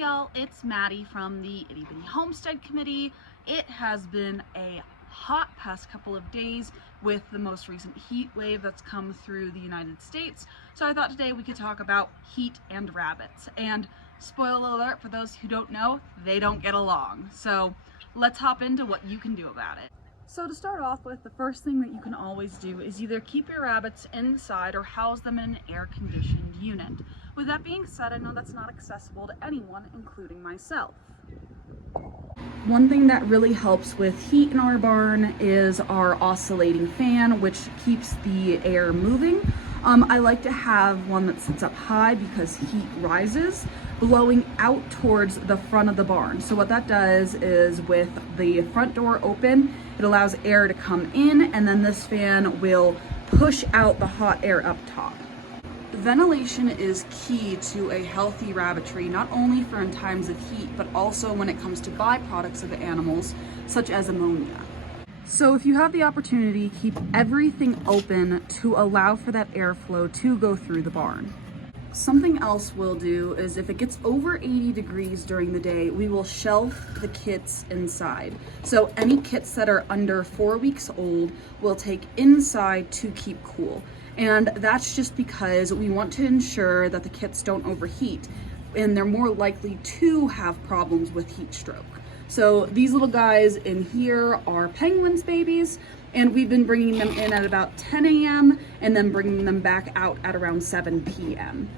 y'all, it's Maddie from the Itty Bitty Homestead Committee. It has been a hot past couple of days with the most recent heat wave that's come through the United States. So I thought today we could talk about heat and rabbits. And spoiler alert, for those who don't know, they don't get along. So let's hop into what you can do about it. So to start off with, the first thing that you can always do is either keep your rabbits inside or house them in an air-conditioned unit. With that being said, I know that's not accessible to anyone, including myself. One thing that really helps with heat in our barn is our oscillating fan, which keeps the air moving. I like to have one that sits up high because heat rises, blowing out towards the front of the barn. So what that does is, with the front door open, it allows air to come in, and then this fan will push out the hot air up top. Ventilation is key to a healthy rabbitry, not only for in times of heat, but also when it comes to byproducts of the animals, such as ammonia. So if you have the opportunity, keep everything open to allow for that airflow to go through the barn. Something else we'll do is, if it gets over 80 degrees during the day, we will shelf the kits inside. So any kits that are under 4 weeks old we'll take inside to keep cool. And that's just because we want to ensure that the kits don't overheat, and they're more likely to have problems with heat stroke. So these little guys in here are penguins babies, and we've been bringing them in at about 10 a.m. and then bringing them back out at around 7 p.m.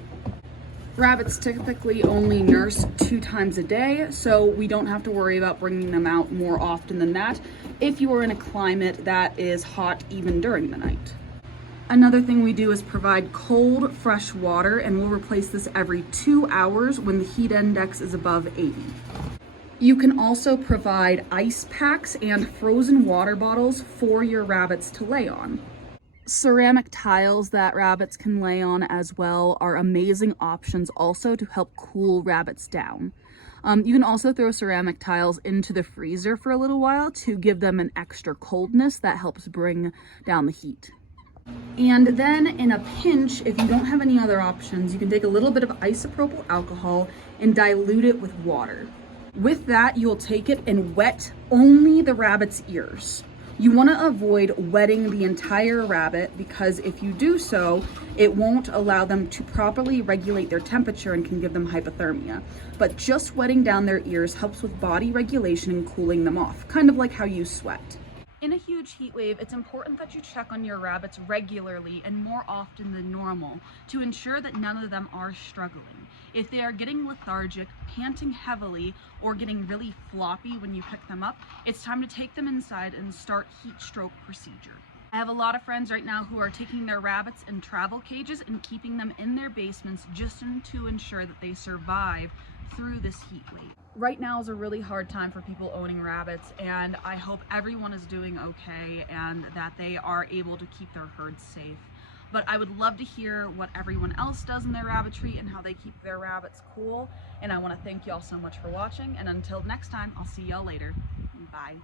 Rabbits typically only nurse 2 times a day, so we don't have to worry about bringing them out more often than that if you are in a climate that is hot even during the night. Another thing we do is provide cold, fresh water, and we'll replace this every 2 hours when the heat index is above 80. You can also provide ice packs and frozen water bottles for your rabbits to lay on. Ceramic tiles that rabbits can lay on as well are amazing options also to help cool rabbits down. You can also throw ceramic tiles into the freezer for a little while to give them an extra coldness that helps bring down the heat. And then in a pinch, if you don't have any other options, you can take a little bit of isopropyl alcohol and dilute it with water. With that, you'll take it and wet only the rabbit's ears. You want to avoid wetting the entire rabbit, because if you do so, it won't allow them to properly regulate their temperature and can give them hypothermia. But just wetting down their ears helps with body regulation and cooling them off, kind of like how you sweat. In a huge heat wave, it's important that you check on your rabbits regularly and more often than normal to ensure that none of them are struggling. If they are getting lethargic, panting heavily, or getting really floppy when you pick them up, it's time to take them inside and start heat stroke procedure. I have a lot of friends right now who are taking their rabbits in travel cages and keeping them in their basements just to ensure that they survive through this heat wave. Right now is a really hard time for people owning rabbits, and I hope everyone is doing okay and that they are able to keep their herds safe. But I would love to hear what everyone else does in their rabbitry and how they keep their rabbits cool. And I want to thank y'all so much for watching, and until next time, I'll see y'all later. Bye.